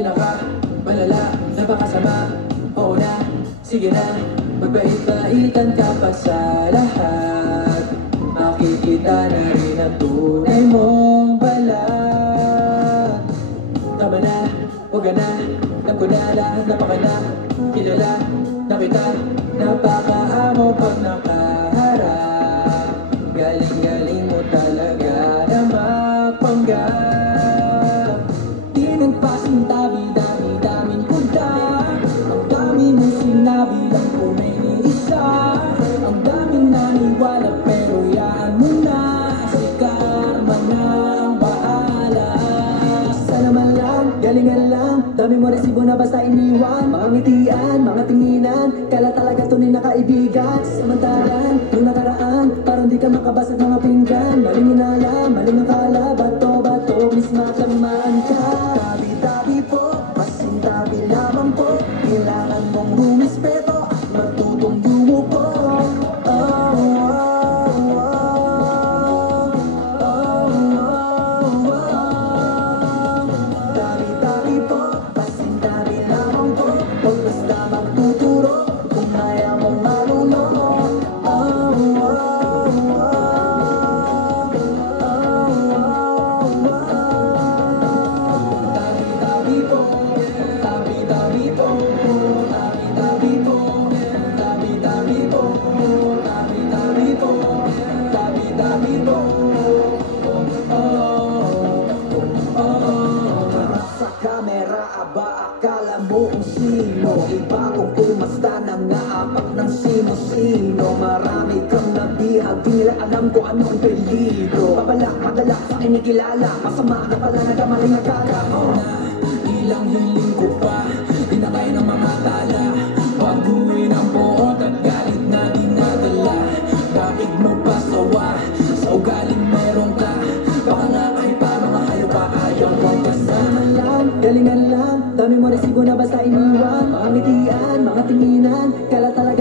pinaka malala, napakasama. Oo na, sige na, magbait-baitan ka pa sa lahat. Makikita na rin ang tunay mong balat. Tama na, huwag ka na, alam ko na lahat, napaka na kilala na kita, napakaamo pag nakaharap. Galing-galing mo talaga na magpanggap. Di nagpasintabi, dami-daming punta. Ang dami mo sinabi lang kung may niisa. Ang daming naniwala pero yaan mo na. Si karma na ang bahala. Sana man lang, galingan lang. Dami mo resibo na basta iniwan. Mga ngitian, mga tinginan, kala talaga tunay na kaibigan. Samantalan, nung nakaraan, parang di ka makabasag mga pinggan. Maling inala, maling akala, bato-bato, please matamaan ka. Tabi-tabi po, pasintabi lamang po. Kailangan mong rumispeto at matutong yumuko. Tabi-tabi po, pasintabi lamang po. Huwag basta magtuturo kung maya mong marunong. Tabi-tabi po, tabi-tabi po, tabi-tabi po, tabi-tabi po, tabi-tabi po, tabi-tabi po. Sa kamera, aba akala mo kung sino. Iba kung umasta ng naapak ng sino-sino. Marami kang nabihag, di nila alam kung anong peligro. Babala, madala sa kinikilala, masama na pala nagkamaling akala. Ilang hiling ko pa, di na kaya ng mga tala. Baguhin ang buot at galit na dinadala. Bakit mo pa sawa, sa ugaling meron ka. Baka nga kahit paano nga kayo pa ayaw mong kasama lang. Galingan lang, dami mo resibo na basta iniwan. Mga ngitian, mga tinginan, kala talaga